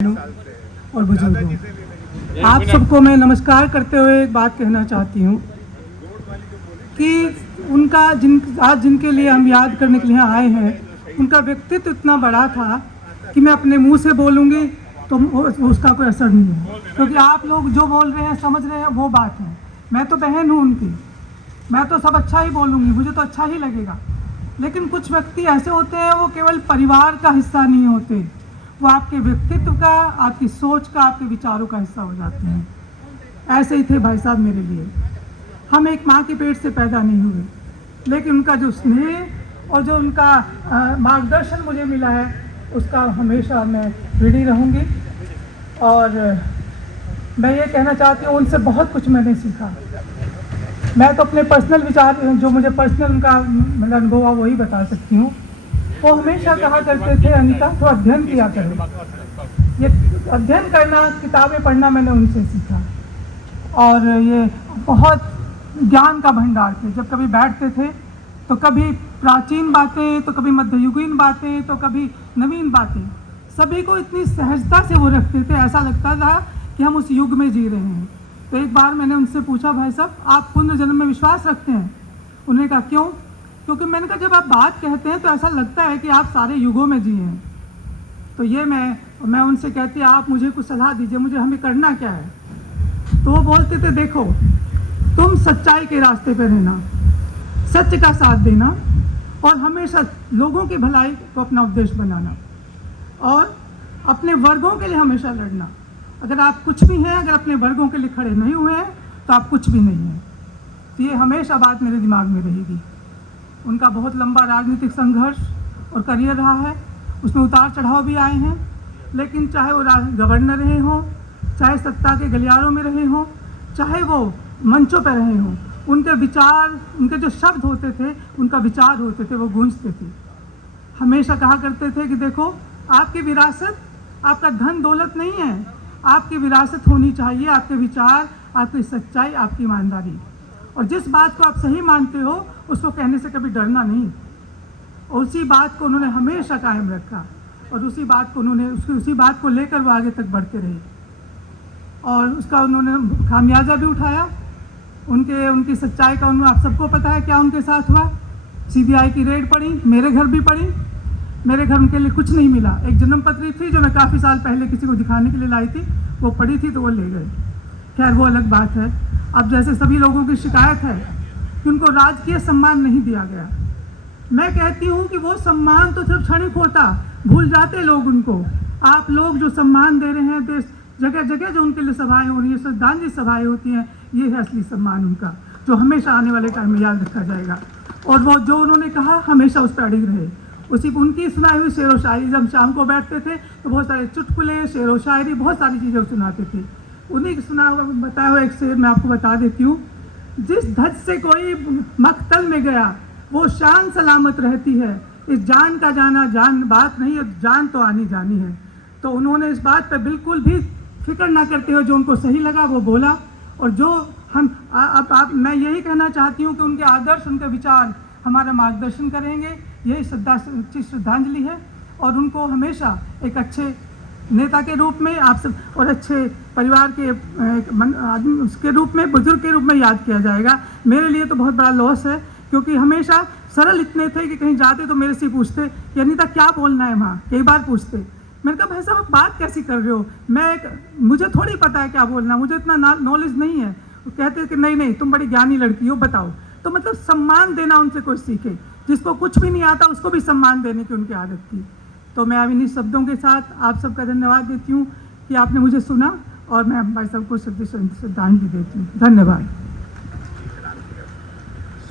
और बुजुर्गों, आप सबको मैं नमस्कार करते हुए एक बात कहना चाहती हूँ कि उनका आज जिनके लिए हम याद करने के लिए यहाँ आए हैं, उनका व्यक्तित्व इतना बड़ा था कि मैं अपने मुंह से बोलूँगी तो उसका कोई असर नहीं है, क्योंकि आप लोग जो बोल रहे हैं समझ रहे हैं वो बात है। मैं तो बहन हूँ उनकी, मैं तो सब अच्छा ही बोलूँगी, मुझे तो अच्छा ही लगेगा। लेकिन कुछ व्यक्ति ऐसे होते हैं वो केवल परिवार का हिस्सा नहीं होते, वो आपके व्यक्तित्व का, आपकी सोच का, आपके विचारों का हिस्सा हो जाते हैं। ऐसे ही थे भाई साहब मेरे लिए। हम एक माँ के पेट से पैदा नहीं हुए, लेकिन उनका जो स्नेह और जो उनका मार्गदर्शन मुझे मिला है उसका हमेशा मैं ऋणी रहूँगी। और मैं ये कहना चाहती हूँ उनसे बहुत कुछ मैंने सीखा। मैं तो अपने पर्सनल विचार, जो मुझे पर्सनल उनका मतलब अनुभव हुआ वही बता सकती हूँ। वो हमेशा कहा करते थे, अनीता तो अध्ययन किया करो। ये अध्ययन करना, किताबें पढ़ना मैंने उनसे सीखा। और ये बहुत ज्ञान का भंडार थे। जब कभी बैठते थे तो कभी प्राचीन बातें, तो कभी मध्ययुगीन बातें, तो कभी नवीन बातें, सभी को इतनी सहजता से वो रखते थे, ऐसा लगता था कि हम उस युग में जी रहे हैं। तो एक बार मैंने उनसे पूछा, भाई साहब आप पुनर्जन्म में विश्वास रखते हैं? उन्होंने कहा क्यों? क्योंकि मैंने कहा जब आप बात कहते हैं तो ऐसा लगता है कि आप सारे युगों में जिए हैं। तो ये मैं उनसे कहती, आप मुझे कुछ सलाह दीजिए, मुझे हमें करना क्या है? तो वो बोलते थे, देखो तुम सच्चाई के रास्ते पर रहना, सत्य का साथ देना और हमेशा लोगों की भलाई को अपना उद्देश्य बनाना और अपने वर्गों के लिए हमेशा लड़ना। अगर आप कुछ भी हैं, अगर अपने वर्गों के लिए खड़े नहीं हुए हैं तो आप कुछ भी नहीं हैं। तो ये हमेशा बात मेरे दिमाग में रहेगी। उनका बहुत लंबा राजनीतिक संघर्ष और करियर रहा है, उसमें उतार चढ़ाव भी आए हैं। लेकिन चाहे वो गवर्नर रहे हों, चाहे सत्ता के गलियारों में रहे हों, चाहे वो मंचों पर रहे हों, उनके विचार, उनके जो शब्द होते थे, उनका विचार होते थे, वो गूंजते थे। हमेशा कहा करते थे कि देखो आपकी विरासत, आपका धन दौलत नहीं है, आपकी विरासत होनी चाहिए आपके विचार, आपकी सच्चाई, आपकी ईमानदारी। और जिस बात को आप सही मानते हो उसको कहने से कभी डरना नहीं। और उसी बात को उन्होंने हमेशा कायम रखा और उसी बात को लेकर वो आगे तक बढ़ते रहे और उसका उन्होंने खामियाजा भी उठाया। उनकी सच्चाई का आप सबको पता है क्या उनके साथ हुआ। सीबीआई की रेड पड़ी, मेरे घर भी पड़ी। मेरे घर उनके लिए कुछ नहीं मिला। एक जन्म पत्री थी जो मैं काफ़ी साल पहले किसी को दिखाने के लिए लाई थी, वो पड़ी थी तो वो ले गए। खैर वो अलग बात है। अब जैसे सभी लोगों की शिकायत है कि उनको राजकीय सम्मान नहीं दिया गया, मैं कहती हूँ कि वो सम्मान तो सिर्फ क्षणिक होता, भूल जाते लोग उनको। आप लोग जो सम्मान दे रहे हैं, देश जगह जगह जो उनके लिए सभाएं हो रही हैं, श्रद्धांजलि सभाएं होती हैं, ये है असली सम्मान उनका, जो हमेशा आने वाले टाइम में याद रखा जाएगा। और वो जो उन्होंने कहा हमेशा उस पर अड़िग रहे। उसी उनकी सुनाई हुई शेर व शायरी, जब हम शाम को बैठते थे तो बहुत सारे चुटकुले, शेर व शायरी, बहुत सारी चीज़ें सुनाते थे। उन्हीं की सुना हुआ बताया हुआ एक शेर मैं आपको बता देती हूँ। जिस धज से कोई मकतल में गया वो शान सलामत रहती है, इस जान का जाना जान बात नहीं है, जान तो आनी जानी है। तो उन्होंने इस बात पर बिल्कुल भी फिक्र ना करते हुए जो उनको सही लगा वो बोला। और जो हम मैं यही कहना चाहती हूँ कि उनके आदर्श, उनके विचार हमारा मार्गदर्शन करेंगे। यही श्रद्धांजलि है और उनको हमेशा एक अच्छे नेता के रूप में आप सब और अच्छे परिवार के आदमी उसके रूप में, बुजुर्ग के रूप में याद किया जाएगा। मेरे लिए तो बहुत बड़ा लॉस है, क्योंकि हमेशा सरल इतने थे कि कहीं जाते तो मेरे से पूछते कि अनीता क्या बोलना है वहाँ, कई बार पूछते। मैंने कहा भाई साहब आप बात कैसी कर रहे हो, मुझे थोड़ी पता है क्या बोलना, मुझे इतना नॉलेज नहीं है। वो कहते कि नहीं तुम बड़ी ज्ञानी लड़की हो, बताओ। तो मतलब सम्मान देना उनसे कोई सीखे, जिसको कुछ भी नहीं आता उसको भी सम्मान देने की उनकी आदत थी। तो मैं अब इन्हीं शब्दों के साथ आप सबका धन्यवाद देती हूँ कि आपने मुझे सुना और मैं भाई साहब को श्रद्धांजलि देती हूँ। धन्यवाद।